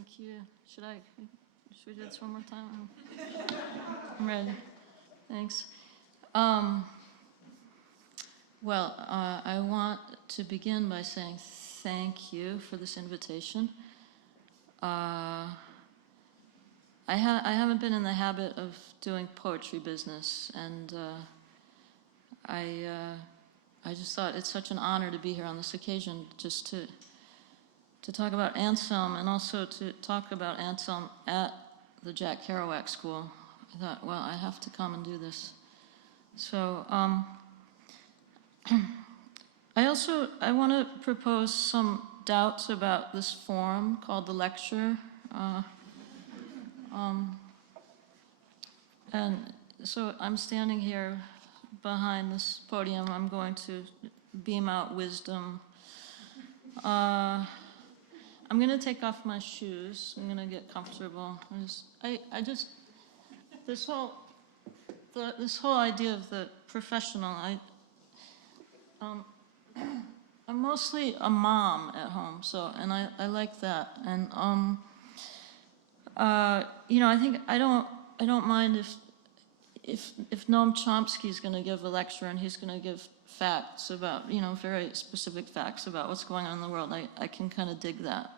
Thank you. Should we do this one more time? I'm ready. Thanks. Well, I want to begin by saying thank you for this invitation. I haven't been in the habit of doing poetry business, and I just thought it's such an honor to be here on this occasion, just to talk about Anselm, and also to talk about Anselm at the Jack Kerouac School. I thought, well, I have to come and do this. So I want to propose some doubts about this form called the lecture. And so I'm standing here behind this podium. I'm going to beam out wisdom. I'm going to take off my shoes. I'm going to get comfortable. This whole idea of the professional, I'm mostly a mom at home, and I like that. And I think I don't mind if Noam Chomsky's going to give a lecture and he's going to give facts about, very specific facts about what's going on in the world. I can kind of dig that.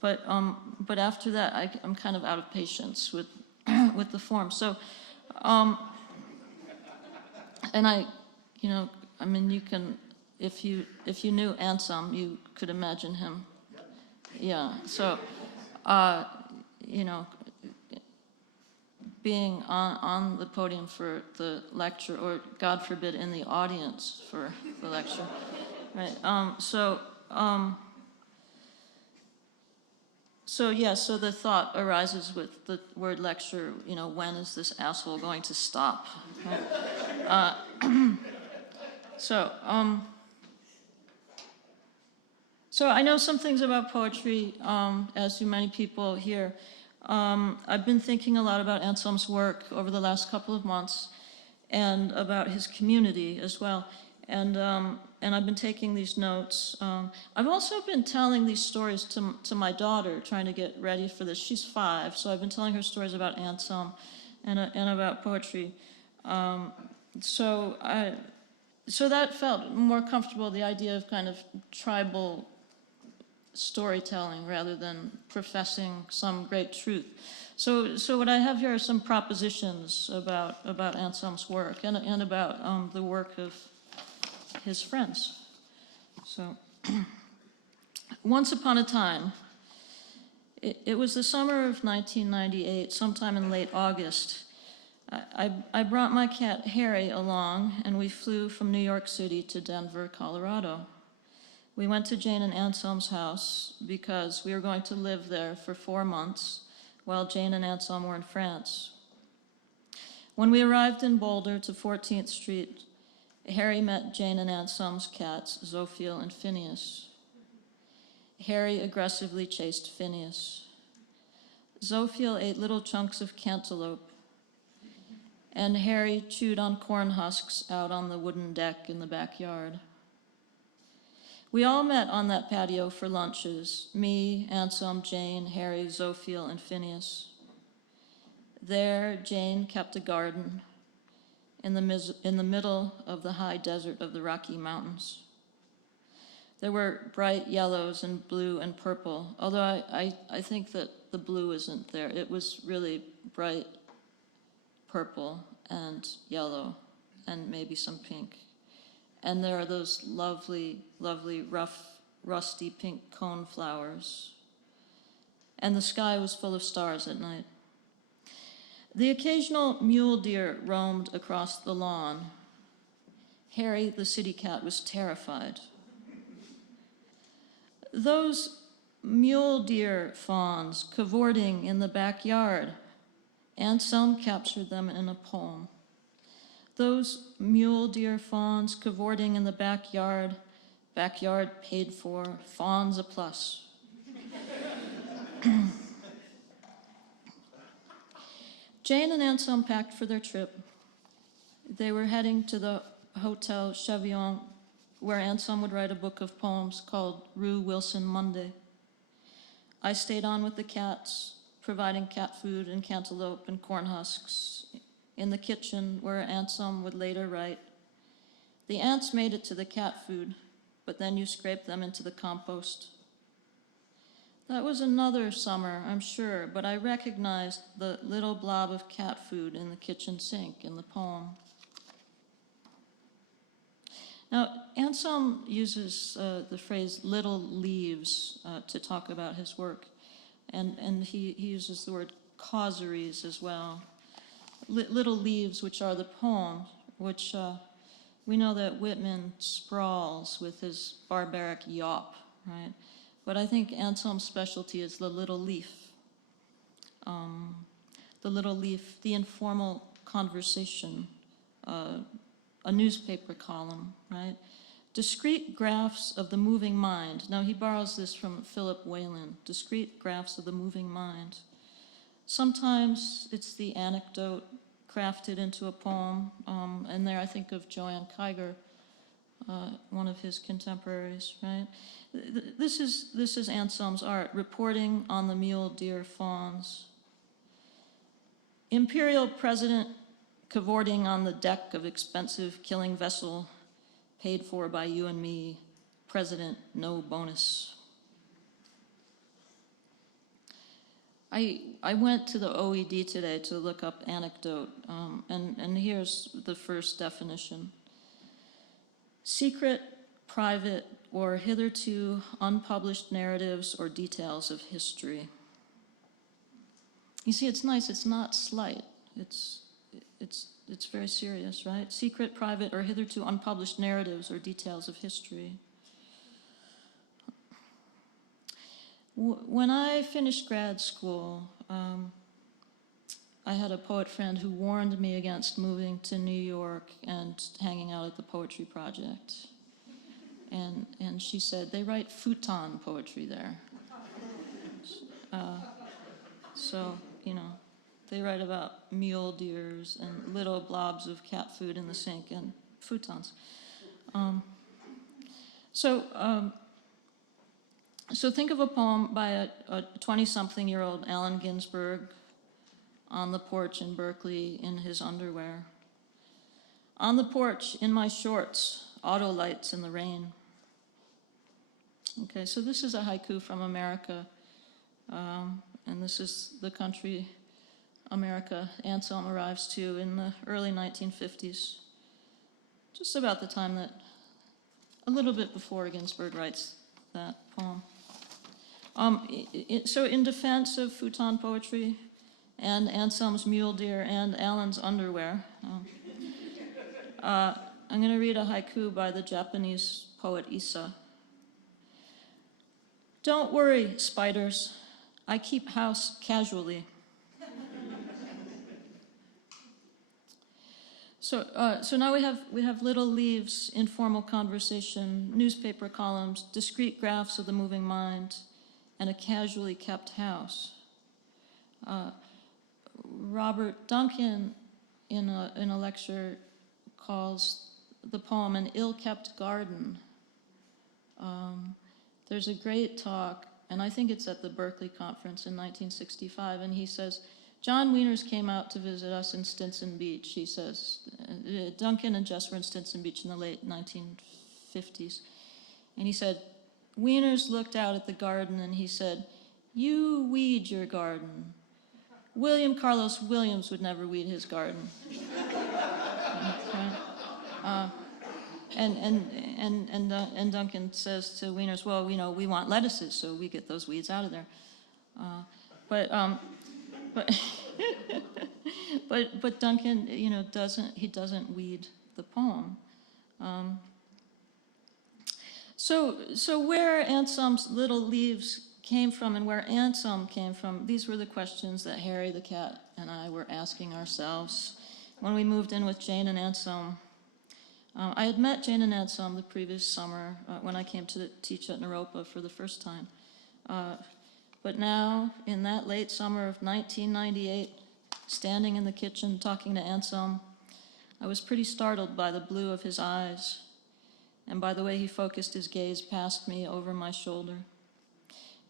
But after that, I'm kind of out of patience with the form. So, and you can, if you knew Anselm, you could imagine him. Yeah. So, being on the podium for the lecture, or God forbid, in the audience for the lecture, right? So the thought arises with the word lecture. When is this asshole going to stop? Right? So I know some things about poetry, as do many people here. I've been thinking a lot about Anselm's work over the last couple of months, and about his community as well. And I've been taking these notes. I've also been telling these stories to my daughter, trying to get ready for this. She's 5, so I've been telling her stories about Anselm and about poetry. So that felt more comfortable, the idea of kind of tribal storytelling rather than professing some great truth. So what I have here are some propositions about Anselm's work and about the work of his friends. So once upon a time, it was the summer of 1998, sometime in late August. I brought my cat Harry along, and we flew from New York City to Denver, Colorado. We went to Jane and Anselm's house because we were going to live there for 4 months while Jane and Anselm were in France. When we arrived in Boulder to 14th Street, Harry met Jane and Anselm's cats, Zophiel and Phineas. Harry aggressively chased Phineas. Zophiel ate little chunks of cantaloupe, and Harry chewed on corn husks out on the wooden deck in the backyard. We all met on that patio for lunches, me, Anselm, Jane, Harry, Zophiel, and Phineas. There, Jane kept a garden in the middle of the high desert of the Rocky Mountains. There were bright yellows and blue and purple, although I think that the blue isn't there. It was really bright purple and yellow and maybe some pink. And there are those lovely, lovely, rough, rusty pink cone flowers. And the sky was full of stars at night. The occasional mule deer roamed across the lawn. Harry, the city cat, was terrified. Those mule deer fawns cavorting in the backyard, Anselm captured them in a poem. Those mule deer fawns cavorting in the backyard paid for, fawns a plus. Jane and Anselm packed for their trip. They were heading to the Hotel Chevillon, where Anselm would write a book of poems called Rue Wilson Monday. I stayed on with the cats, providing cat food and cantaloupe and corn husks in the kitchen where Anselm would later write, "The ants made it to the cat food, but then you scraped them into the compost." That was another summer, I'm sure, but I recognized the little blob of cat food in the kitchen sink in the poem. Now, Anselm uses the phrase little leaves to talk about his work, and he uses the word causeries as well. Little leaves, which are the poem, which we know that Whitman sprawls with his barbaric yawp, right? But I think Anselm's specialty is the little leaf. The little leaf, the informal conversation, a newspaper column, right? Discrete graphs of the moving mind. Now he borrows this from Philip Whalen, discrete graphs of the moving mind. Sometimes it's the anecdote crafted into a poem, and there I think of Joanne Kiger, one of his contemporaries, right? This is Anselm's art, reporting on the mule deer fawns. Imperial president cavorting on the deck of expensive killing vessel paid for by you and me, president, no bonus. I went to the OED today to look up anecdote, and here's the first definition. Secret, private, or hitherto unpublished narratives or details of history. You see, it's nice, it's not slight, it's very serious, right? Secret, private, or hitherto unpublished narratives or details of history. When I finished grad school, I had a poet friend who warned me against moving to New York and hanging out at the Poetry Project. And she said, they write futon poetry there. So, you know, they write about mule deers and little blobs of cat food in the sink and futons. So think of a poem by a 20-something-year-old Allen Ginsberg on the porch in Berkeley in his underwear. On the porch, in my shorts, auto lights in the rain. Okay, so this is a haiku from America, and this is the country America Anselm arrives to in the early 1950s, just about the time that, a little bit before Ginsberg writes that poem. So in defense of futon poetry and Anselm's mule deer and Allen's underwear, I'm going to read a haiku by the Japanese poet Issa. Don't worry, spiders. I keep house casually. So now we have little leaves, informal conversation, newspaper columns, discrete graphs of the moving mind, and a casually kept house. Robert Duncan, in a lecture, calls the poem an ill-kept garden. There's a great talk, and I think it's at the Berkeley conference in 1965, and he says, John Wieners came out to visit us in Stinson Beach, he says. Duncan and Jess were in Stinson Beach in the late 1950s. And he said, Wieners looked out at the garden and he said, you weed your garden. William Carlos Williams would never weed his garden. And Duncan says to Wieners, well, you know, we want lettuces, so we get those weeds out of there. But Duncan, you know, doesn't weed the poem. So where Anselm's little leaves came from and where Anselm came from, these were the questions that Harry the cat and I were asking ourselves when we moved in with Jane and Anselm. I had met Jane and Anselm the previous summer when I came to teach at Naropa for the first time. But now, in that late summer of 1998, standing in the kitchen talking to Anselm, I was pretty startled by the blue of his eyes and by the way he focused his gaze past me over my shoulder.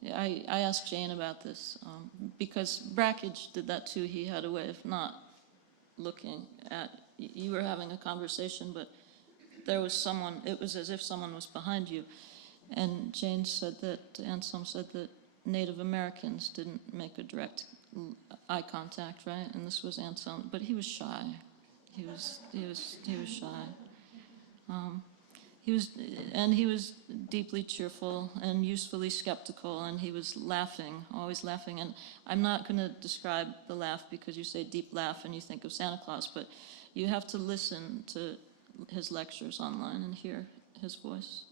I asked Jane about this because Brackage did that too. He had a way of not looking at, you were having a conversation, but there was someone, it was as if someone was behind you. And Jane said that, Anselm said that Native Americans didn't make a direct eye contact, right? And this was Anselm, but he was shy. He was shy. He was deeply cheerful and usefully skeptical, and he was laughing, always laughing. And I'm not going to describe the laugh because you say deep laugh and you think of Santa Claus, but you have to listen to his lectures online and hear his voice.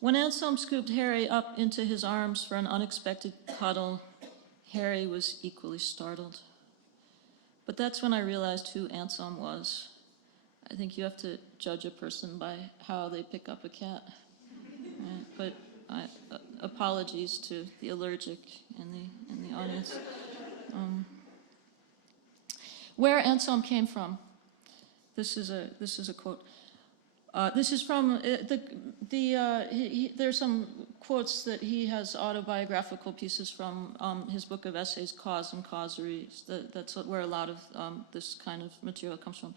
When Anselm scooped Harry up into his arms for an unexpected cuddle, Harry was equally startled. But that's when I realized who Anselm was. I think you have to judge a person by how they pick up a cat. Right? But apologies to the allergic in the audience. Where Anselm came from. This is a quote. This is from there's some quotes that he has autobiographical pieces from his book of essays, Cause and Causeries. That's where a lot of this kind of material comes from.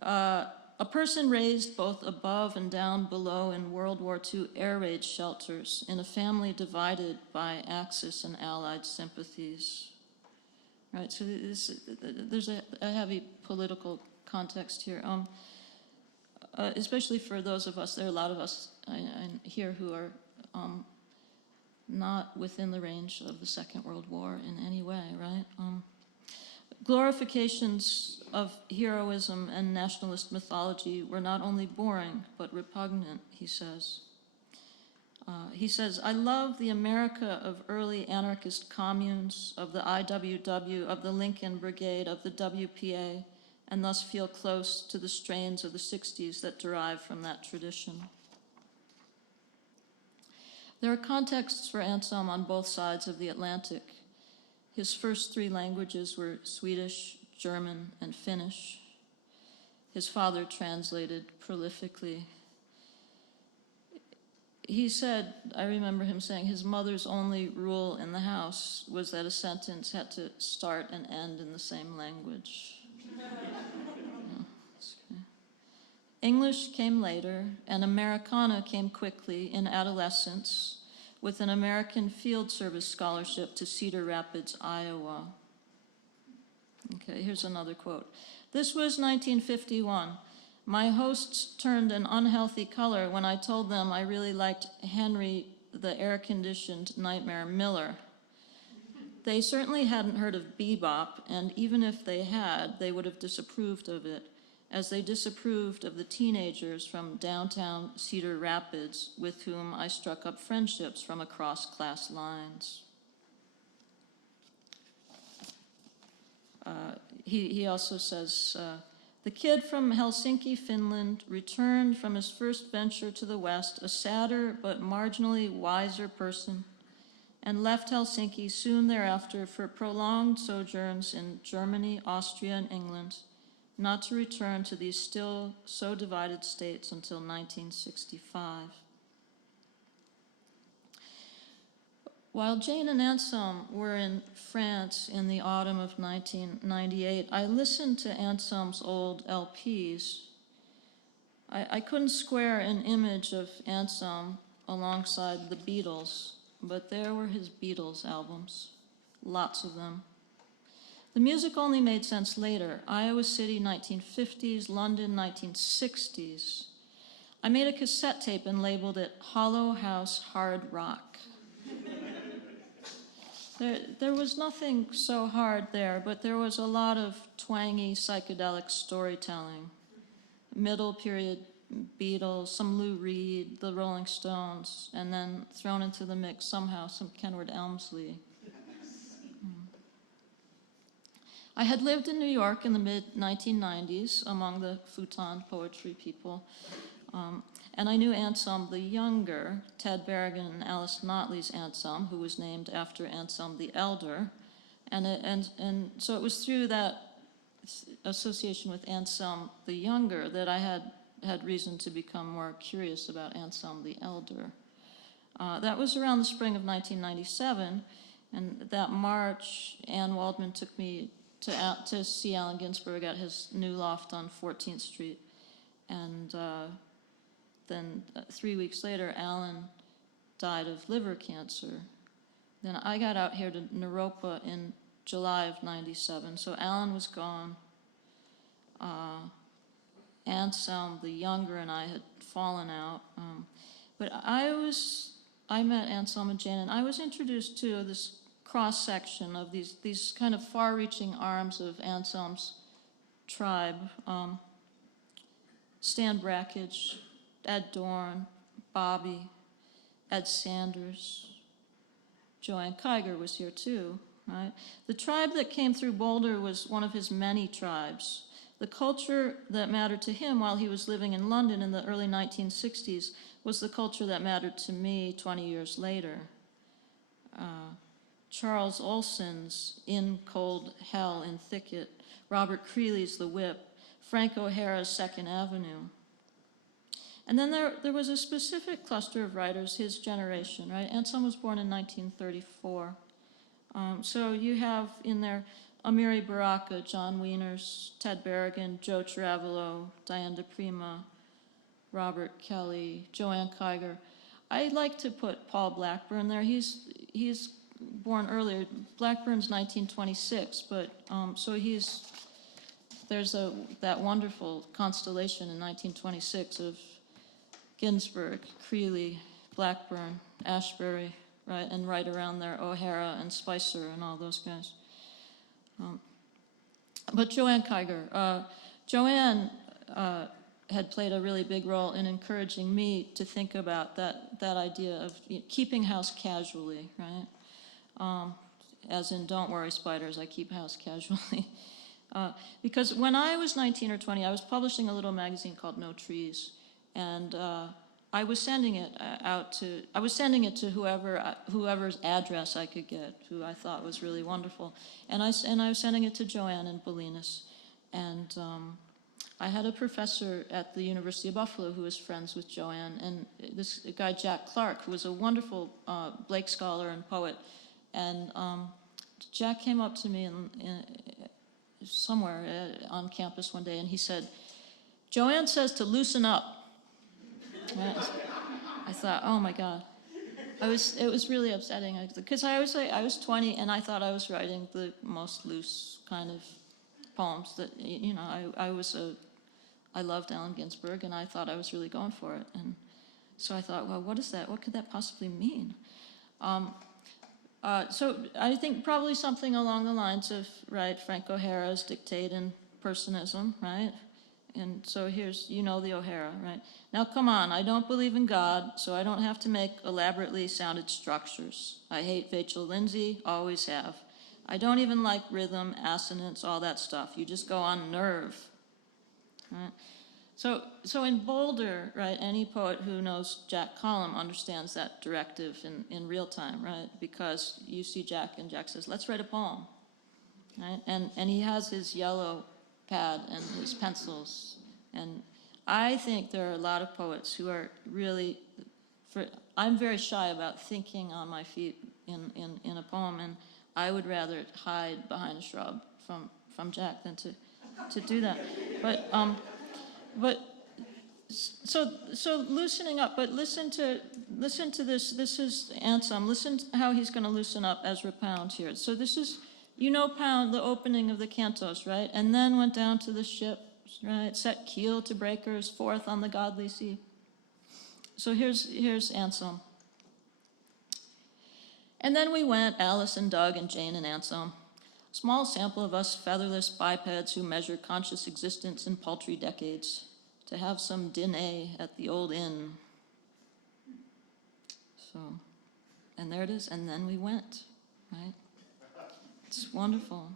A person raised both above and down below in World War II air raid shelters in a family divided by Axis and Allied sympathies. Right, so there's a heavy political context here. Especially for those of us, there are a lot of us here who are not within the range of the Second World War in any way, right? Glorifications of heroism and nationalist mythology were not only boring, but repugnant, he says. He says, I love the America of early anarchist communes, of the IWW, of the Lincoln Brigade, of the WPA, and thus feel close to the strains of the 60s that derive from that tradition. There are contexts for Anselm on both sides of the Atlantic. His first three languages were Swedish, German, and Finnish. His father translated prolifically. He said, I remember him saying, his mother's only rule in the house was that a sentence had to start and end in the same language. English came later, and Americana came quickly in adolescence with an American Field Service scholarship to Cedar Rapids, Iowa. Okay, here's another quote. This was 1951. My hosts turned an unhealthy color when I told them I really liked Henry the air-conditioned Nightmare Miller. They certainly hadn't heard of bebop, and even if they had, they would have disapproved of it, as they disapproved of the teenagers from downtown Cedar Rapids with whom I struck up friendships from across class lines. He also says, the kid from Helsinki, Finland, returned from his first venture to the West a sadder but marginally wiser person, and left Helsinki soon thereafter for prolonged sojourns in Germany, Austria, and England, not to return to these still so divided states until 1965. While Jane and Anselm were in France in the autumn of 1998, I listened to Anselm's old LPs. I couldn't square an image of Anselm alongside the Beatles, but there were his Beatles albums, lots of them. The music only made sense later. Iowa City, 1950s, London, 1960s. I made a cassette tape and labeled it Hollow House Hard Rock. There was nothing so hard there, but there was a lot of twangy psychedelic storytelling. Middle period Beatles, some Lou Reed, the Rolling Stones, and then thrown into the mix somehow some Kenward Elmsley. I had lived in New York in the mid-1990s among the Futon poetry people, and I knew Anselm the Younger, Ted Berrigan and Alice Notley's Anselm, who was named after Anselm the Elder, and so it was through that association with Anselm the Younger that I had reason to become more curious about Anselm the Elder. That was around the spring of 1997, and that March, Ann Waldman took me to see Allen Ginsberg at his new loft on 14th Street. And then 3 weeks later, Allen died of liver cancer. Then I got out here to Naropa in July of 97. So Allen was gone. Anselm, the younger, and I had fallen out. But I met Anselm and Jane, and I was introduced to this cross-section of these kind of far-reaching arms of Anselm's tribe. Stan Brakhage, Ed Dorn, Bobby, Ed Sanders, Joanne Kiger was here too, right? The tribe that came through Boulder was one of his many tribes. The culture that mattered to him while he was living in London in the early 1960s was the culture that mattered to me 20 years later. Charles Olson's In Cold Hell in Thicket, Robert Creeley's The Whip, Frank O'Hara's Second Avenue. And then there was a specific cluster of writers, his generation, right? Anselm was born in 1934. So you have in there Amiri Baraka, John Wieners, Ted Berrigan, Joe Chiaravalo, Diane DePrima, Robert Kelly, Joanne Kiger. I like to put Paul Blackburn there. He's born earlier. Blackburn's 1926, but so there's that wonderful constellation in 1926 of Ginsberg, Creeley, Blackburn, Ashbery, right, and right around there O'Hara and Spicer and all those guys. But Joanne Kiger, Joanne had played a really big role in encouraging me to think about that idea of keeping house casually, right? As in, don't worry, spiders, I keep house casually. Because when I was 19 or 20, I was publishing a little magazine called No Trees, and I was sending it to whoever's address I could get, who I thought was really wonderful, and I was sending it to Joanne in Bolinas, and I had a professor at the University of Buffalo who was friends with Joanne, and this guy Jack Clark, who was a wonderful Blake scholar and poet, and Jack came up to me somewhere on campus one day, and he said, "Joanne says to loosen up." I thought, oh my God. It was really upsetting, because I was 20 and I thought I was writing the most loose kind of poems that, I loved Allen Ginsberg and I thought I was really going for it. And so I thought, well, what is that? What could that possibly mean? So I think probably something along the lines of, right, Frank O'Hara's dictate and personism, right? And so here's, the O'Hara, right? Now come on, I don't believe in God, so I don't have to make elaborately sounded structures. I hate Vachel Lindsay, always have. I don't even like rhythm, assonance, all that stuff. You just go on nerve, right? So in Boulder, right, any poet who knows Jack Collum understands that directive in real time, right? Because you see Jack and Jack says, let's write a poem, right? And he has his yellow pad and his pencils, and I think there are a lot of poets who are really, I'm very shy about thinking on my feet in a poem, and I would rather hide behind a shrub from Jack than to do that. But so loosening up. But listen to this. This is Anselm. Listen to how he's going to loosen up Ezra Pound here. So this is, Pound, the opening of the cantos, right? And then went down to the ship, right? Set keel to breakers, forth on the godly sea. So here's Anselm. And then we went, Alice and Doug and Jane and Anselm. Small sample of us featherless bipeds who measure conscious existence in paltry decades, to have some dîner at the old inn. So, and there it is, and then we went, right? It's wonderful.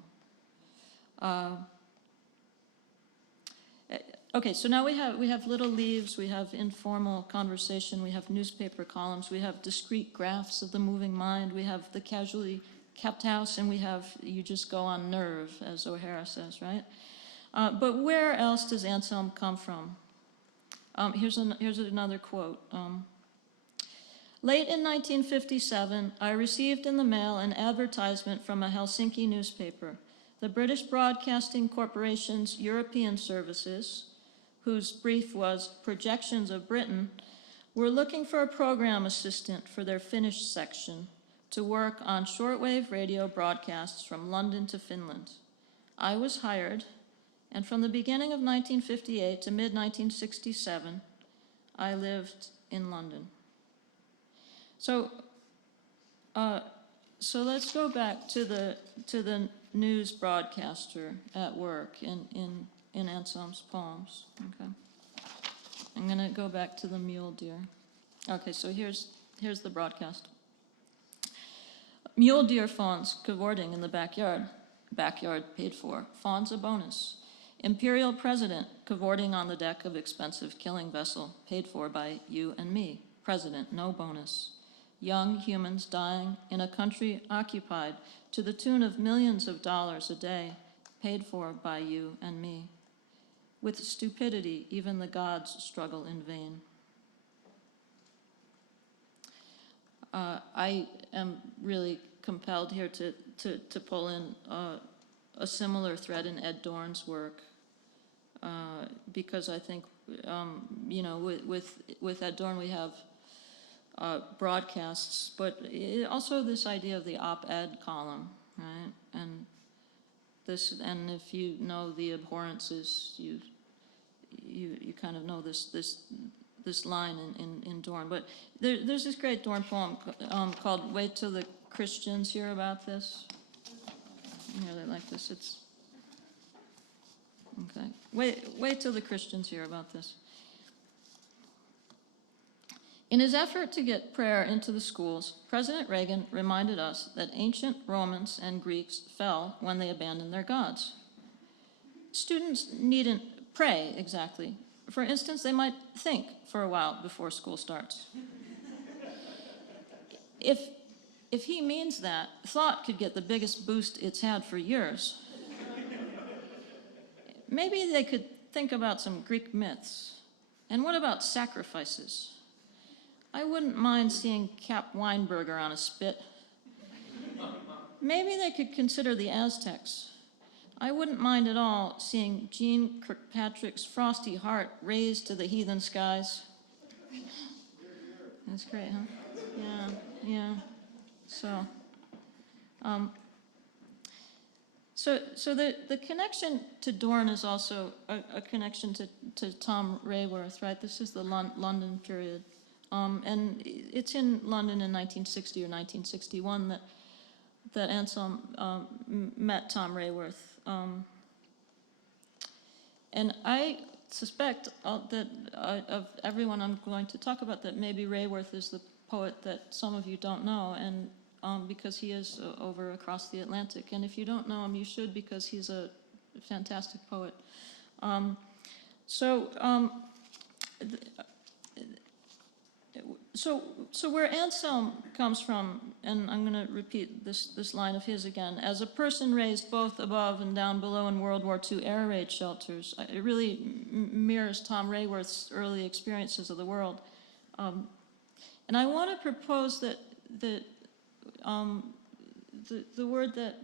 Okay, so now we have little leaves, we have informal conversation, we have newspaper columns, we have discrete graphs of the moving mind, we have the casually kept house, and we have you just go on nerve, as O'Hara says, right? But where else does Anselm come from? Here's another quote. Late in 1957, I received in the mail an advertisement from a Helsinki newspaper, the British Broadcasting Corporation's European Services, whose brief was Projections of Britain, were looking for a program assistant for their Finnish section to work on shortwave radio broadcasts from London to Finland. I was hired, and from the beginning of 1958 to mid-1967, I lived in London. So let's go back to the news broadcaster at work in Anselm's poems. Okay, I'm going to go back to the mule deer. Okay, so here's the broadcast. Mule deer fawns cavorting in the backyard. Backyard paid for. Fawns a bonus. Imperial president cavorting on the deck of expensive killing vessel paid for by you and me. President, no bonus. Young humans dying in a country occupied to the tune of millions of dollars a day, paid for by you and me. With stupidity, even the gods struggle in vain. I am really compelled here to pull in a similar thread in Ed Dorn's work, because I think, with Ed Dorn we have broadcasts, but also this idea of the op-ed column, right? And if you know the abhorrences, you kind of know this line in Dorn. But there's this great Dorn poem called "Wait Till the Christians Hear About This." I really like this. It's okay. Wait till the Christians hear about this. In his effort to get prayer into the schools, President Reagan reminded us that ancient Romans and Greeks fell when they abandoned their gods. Students needn't pray exactly. For instance, they might think for a while before school starts. If he means that, thought could get the biggest boost it's had for years. Maybe they could think about some Greek myths. And what about sacrifices? I wouldn't mind seeing Cap Weinberger on a spit. Maybe they could consider the Aztecs. I wouldn't mind at all seeing Jean Kirkpatrick's frosty heart raised to the heathen skies. That's great, huh? Yeah. So the connection to Dorn is also a connection to Tom Raworth, right? This is the London period. And it's in London in 1960 or 1961 that Anselm met Tom Raworth. And I suspect that of everyone I'm going to talk about, that maybe Raworth is the poet that some of you don't know, and because he is over across the Atlantic. And if you don't know him, you should, because he's a fantastic poet. So where Anselm comes from, and I'm going to repeat this line of his again, as a person raised both above and down below in World War II air raid shelters, it really mirrors Tom Raworth's early experiences of the world. And I want to propose that the word that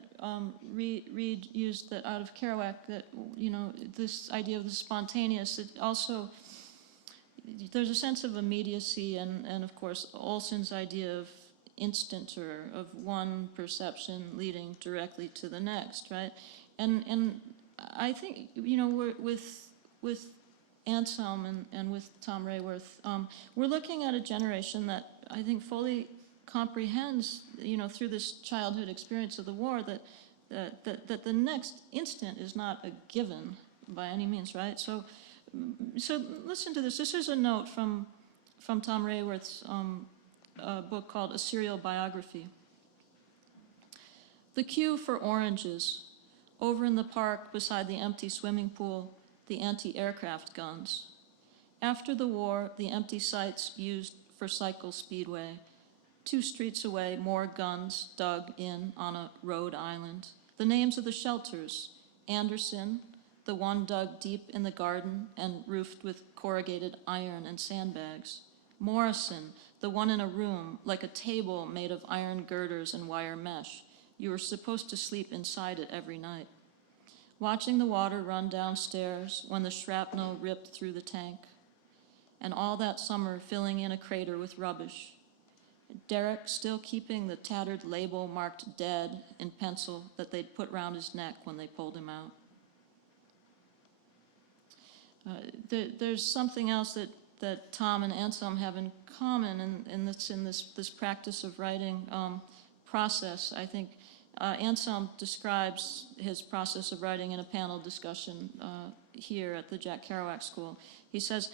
Reed used, that out of Kerouac, that, this idea of the spontaneous, it also, there's a sense of immediacy, and of course Olson's idea of instanter, of one perception leading directly to the next, right? And I think, we're with Anselm and with Tom Raworth, we're looking at a generation that I think fully comprehends, through this childhood experience of the war, that the next instant is not a given by any means, right? So listen to this. This is a note from Tom Raworth's book called A Serial Biography. The queue for oranges, over in the park beside the empty swimming pool, the anti-aircraft guns. After the war, the empty sites used for cycle speedway. 2 streets away, more guns dug in on a road island. The names of the shelters: Anderson, the one dug deep in the garden and roofed with corrugated iron and sandbags. Morrison, the one in a room, like a table made of iron girders and wire mesh. You were supposed to sleep inside it every night. Watching the water run downstairs when the shrapnel ripped through the tank. And all that summer filling in a crater with rubbish. Derek still keeping the tattered label marked dead in pencil that they'd put round his neck when they pulled him out. There's something else that Tom and Anselm have in common, and that's in this practice of writing process. I think Anselm describes his process of writing in a panel discussion here at the Jack Kerouac School. He says,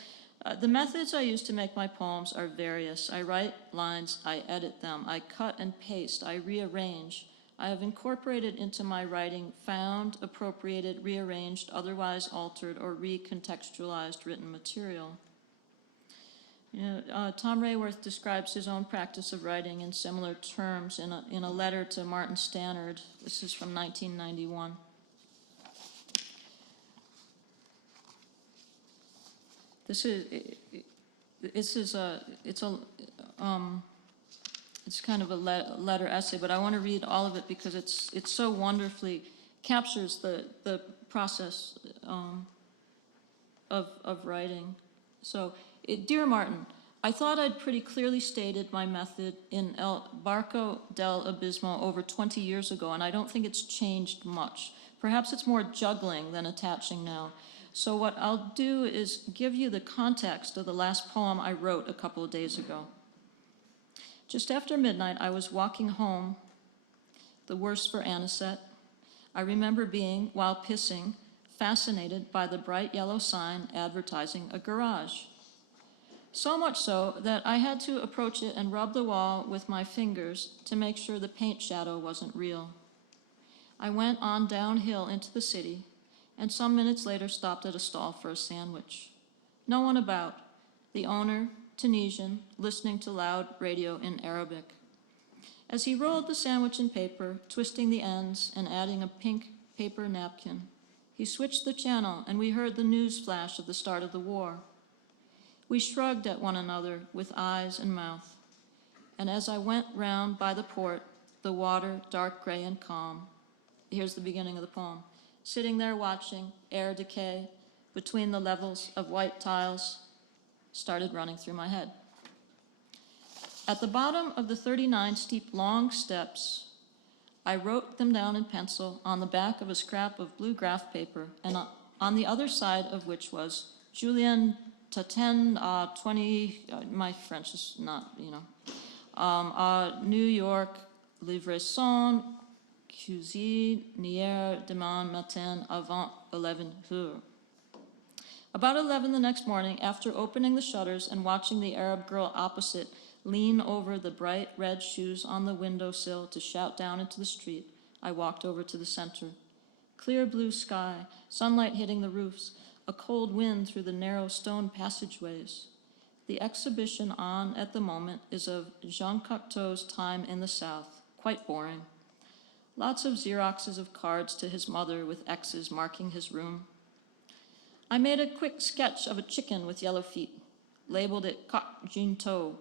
the methods I use to make my poems are various. I write lines, I edit them, I cut and paste, I rearrange. I have incorporated into my writing found, appropriated, rearranged, otherwise altered, or recontextualized written material. Tom Raworth describes his own practice of writing in similar terms in a letter to Martin Stannard. This is from 1991. It's kind of a letter essay, but I want to read all of it because it's so wonderfully captures the process of writing. So, dear Martin, I thought I'd pretty clearly stated my method in El Barco del Abismo over 20 years ago, and I don't think it's changed much. Perhaps it's more juggling than attaching now. So what I'll do is give you the context of the last poem I wrote a couple of days ago. Just after midnight, I was walking home, the worse for anisette. I remember being, while pissing, fascinated by the bright yellow sign advertising a garage. So much so that I had to approach it and rub the wall with my fingers to make sure the paint shadow wasn't real. I went on downhill into the city, and some minutes later stopped at a stall for a sandwich. No one about. The owner, Tunisian, listening to loud radio in Arabic. As he rolled the sandwich in paper, twisting the ends and adding a pink paper napkin, he switched the channel and we heard the news flash of the start of the war. We shrugged at one another with eyes and mouth. And as I went round by the port, the water dark gray and calm. Here's the beginning of the poem. Sitting there watching air decay between the levels of white tiles started running through my head. At the bottom of the 39 steep long steps, I wrote them down in pencil on the back of a scrap of blue graph paper, and on the other side of which was Julien Taten 20, my French is not, New York, livraison, cuisinière demain matin avant 11 heures. About 11 the next morning, after opening the shutters and watching the Arab girl opposite lean over the bright red shoes on the windowsill to shout down into the street, I walked over to the center. Clear blue sky, sunlight hitting the roofs, a cold wind through the narrow stone passageways. The exhibition on at the moment is of Jean Cocteau's Time in the South, quite boring. Lots of Xeroxes of cards to his mother with X's marking his room. I made a quick sketch of a chicken with yellow feet, labeled it Coq Ginto,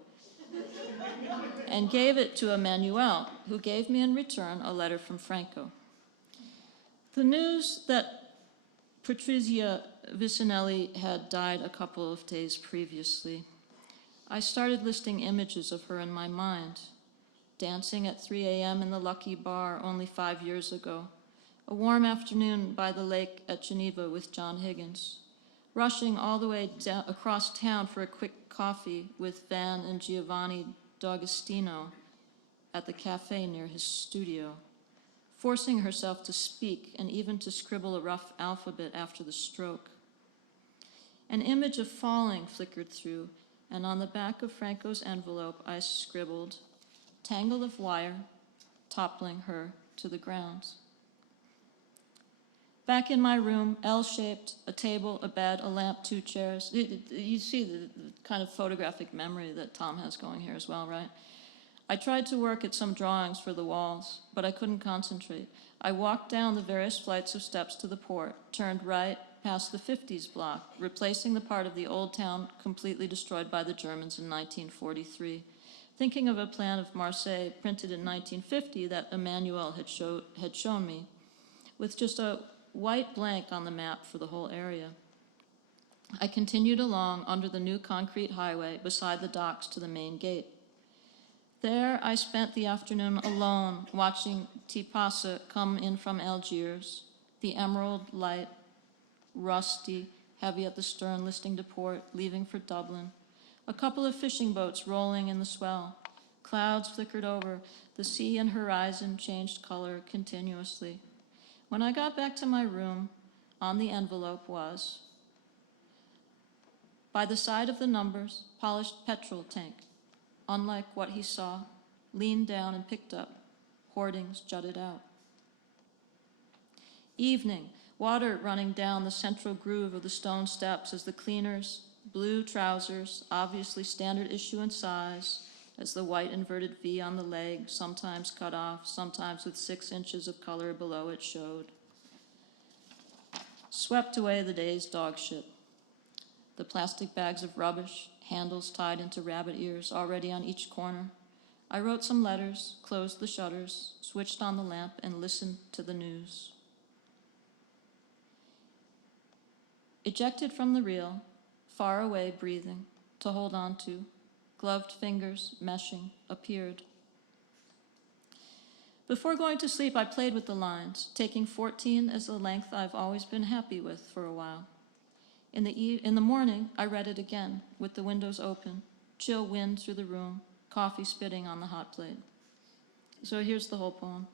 and gave it to Emmanuel, who gave me in return a letter from Franco. The news that Patrizia Vicinelli had died a couple of days previously. I started listing images of her in my mind. Dancing at 3 a.m. in the Lucky Bar only 5 years ago. A warm afternoon by the lake at Geneva with John Higgins. Rushing all the way across town for a quick coffee with Van and Giovanni D'Agostino at the cafe near his studio. Forcing herself to speak and even to scribble a rough alphabet after the stroke. An image of falling flickered through, and on the back of Franco's envelope I scribbled, tangle of wire, toppling her to the ground. Back in my room, L-shaped, a table, a bed, a lamp, 2 chairs. You see the kind of photographic memory that Tom has going here as well, right? I tried to work at some drawings for the walls, but I couldn't concentrate. I walked down the various flights of steps to the port, turned right, past the 50s block, replacing the part of the old town completely destroyed by the Germans in 1943. Thinking of a plan of Marseille printed in 1950 that Emmanuel had shown me, with just a white blank on the map for the whole area. I continued along under the new concrete highway beside the docks to the main gate. There I spent the afternoon alone, watching Tipasa come in from Algiers, the emerald light, rusty, heavy at the stern, listing to port, leaving for Dublin. A couple of fishing boats rolling in the swell. Clouds flickered over. The sea and horizon changed color continuously. When I got back to my room, on the envelope was, by the side of the numbers, polished petrol tank. Unlike what he saw, leaned down and picked up. Hoardings jutted out. Evening, water running down the central groove of the stone steps as the cleaners, blue trousers, obviously standard issue and size, as the white inverted V on the leg, sometimes cut off, sometimes with 6 inches of color below it showed. Swept away the day's dog shit. The plastic bags of rubbish, handles tied into rabbit ears already on each corner. I wrote some letters, closed the shutters, switched on the lamp, and listened to the news. Ejected from the reel, far away breathing, to hold on to, gloved fingers, meshing, appeared. Before going to sleep, I played with the lines, taking 14 as the length I've always been happy with for a while. In the morning, I read it again, with the windows open, chill wind through the room, coffee spitting on the hot plate. So here's the whole poem.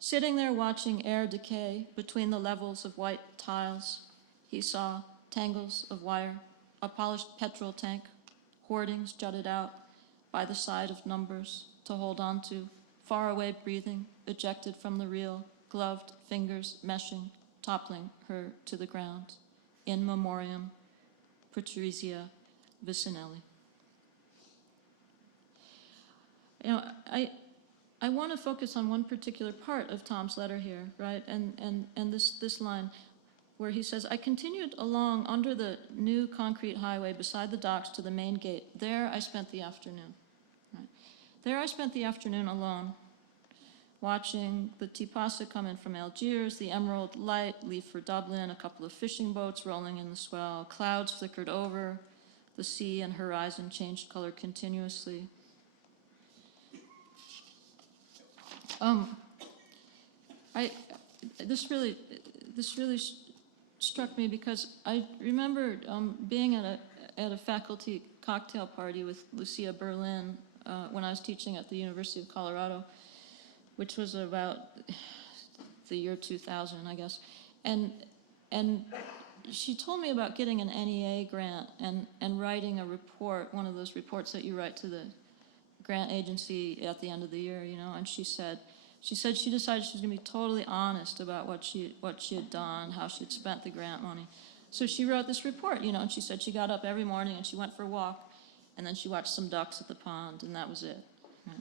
Sitting there watching air decay between the levels of white tiles, he saw tangles of wire, a polished petrol tank, hoardings jutted out by the side of numbers to hold on to, far away breathing, ejected from the reel, gloved fingers meshing, toppling her to the ground. In memoriam, Patrizia Vicinelli. You know, I want to focus on one particular part of Tom's letter here, right? And this line where he says, I continued along under the new concrete highway beside the docks to the main gate. There I spent the afternoon. Right? There I spent the afternoon alone, watching the Tipasa come in from Algiers, the emerald light leave for Dublin, a couple of fishing boats rolling in the swell, clouds flickered over, the sea and horizon changed color continuously. This really struck me because I remember being at a faculty cocktail party with Lucia Berlin when I was teaching at the University of Colorado, which was about the year 2000, I guess. And she told me about getting an NEA grant and writing a report, one of those reports that you write to the grant agency at the end of the year, you know, and she said she decided she was going to be totally honest about what she had done, how she had spent the grant money. So she wrote this report, you know, and she said she got up every morning and she went for a walk, and then she watched some ducks at the pond, and that was it. Right?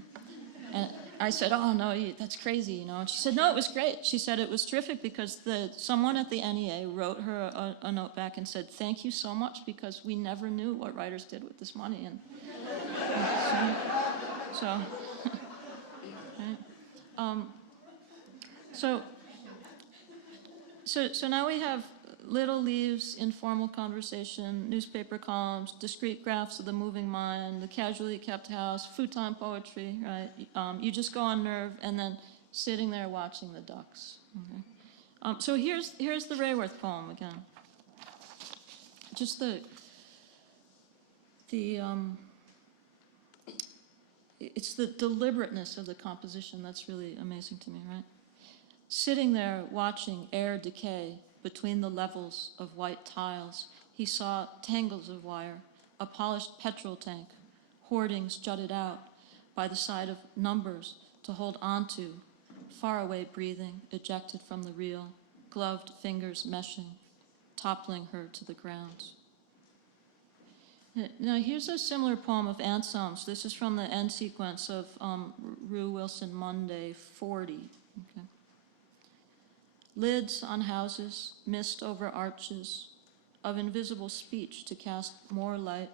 And I said, oh, no, that's crazy, you know. And she said, no, it was great. She said it was terrific because someone at the NEA wrote her a note back and said, thank you so much because we never knew what writers did with this money. And so right? So now we have little leaves, informal conversation, newspaper columns, discrete graphs of the moving mind, the casually kept house, futon poetry, right? You just go on nerve, and then sitting there watching the ducks. Okay? So here's the Raworth poem again. Just it's the deliberateness of the composition that's really amazing to me, right? Sitting there watching air decay between the levels of white tiles, he saw tangles of wire, a polished petrol tank, hoardings jutted out by the side of numbers to hold onto, far away breathing, ejected from the reel, gloved fingers meshing, toppling her to the ground. Now here's a similar poem of Anselm's. This is from the end sequence of Rue Wilson Monday 40. Okay. lids on houses, mist over arches, of invisible speech to cast more light,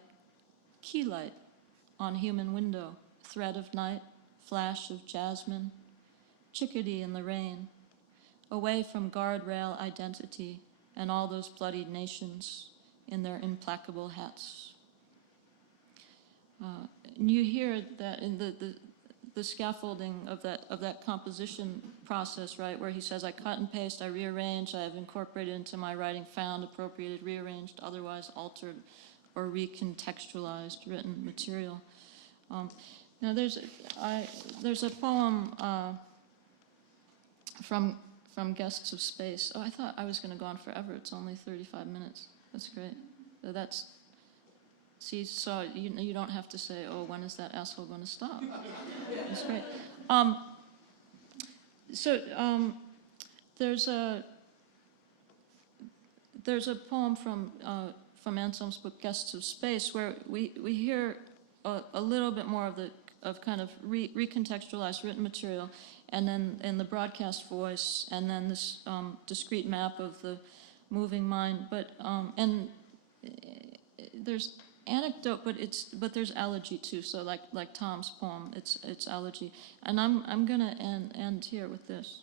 key light on human window, thread of night, flash of jasmine, chickadee in the rain, away from guardrail identity and all those bloodied nations in their implacable hats. And you hear that in the scaffolding of that composition process, right, where he says, I cut and paste, I rearrange, I have incorporated into my writing, found, appropriated, rearranged, otherwise altered, or recontextualized written material. Now there's a poem from Guests of Space. Oh, I thought I was going to go on forever. It's only 35 minutes. That's great. So that's, see, so you don't have to say, oh, when is that asshole going to stop? That's great. There's a poem from Anselm's book Guests of Space where we hear a little bit more of kind of recontextualized written material, and then in the broadcast voice, and then this discrete map of the moving mind. But and there's anecdote, but there's elegy too. So like Tom's poem, it's elegy, and I'm gonna end here with this.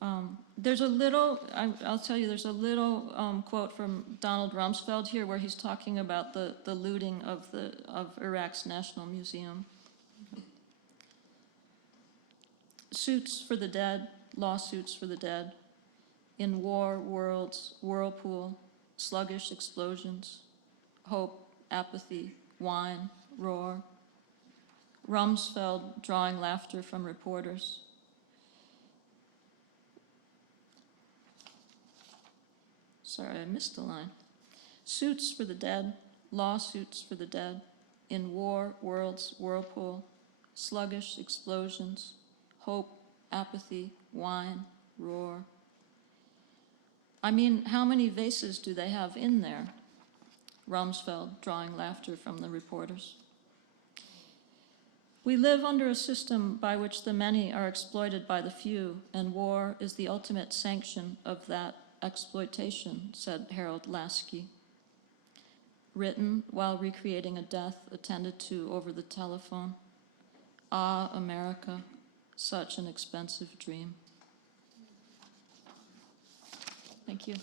Yeah. There's a little, I'll tell you, there's a little quote from Donald Rumsfeld here where he's talking about the looting of Iraq's National Museum. Suits for the dead, lawsuits for the dead, in war worlds, whirlpool, sluggish explosions, hope, apathy, wine, roar. Rumsfeld drawing laughter from reporters. Sorry, I missed the line. Suits for the dead, lawsuits for the dead, in war worlds, whirlpool, sluggish explosions, hope, apathy, wine, roar. I mean, how many vases do they have in there? Rumsfeld drawing laughter from the reporters. We live under a system by which the many are exploited by the few, and war is the ultimate sanction of that exploitation, said Harold Lasky. Written while recreating a death attended to over the telephone. Ah, America, such an expensive dream. Thank you.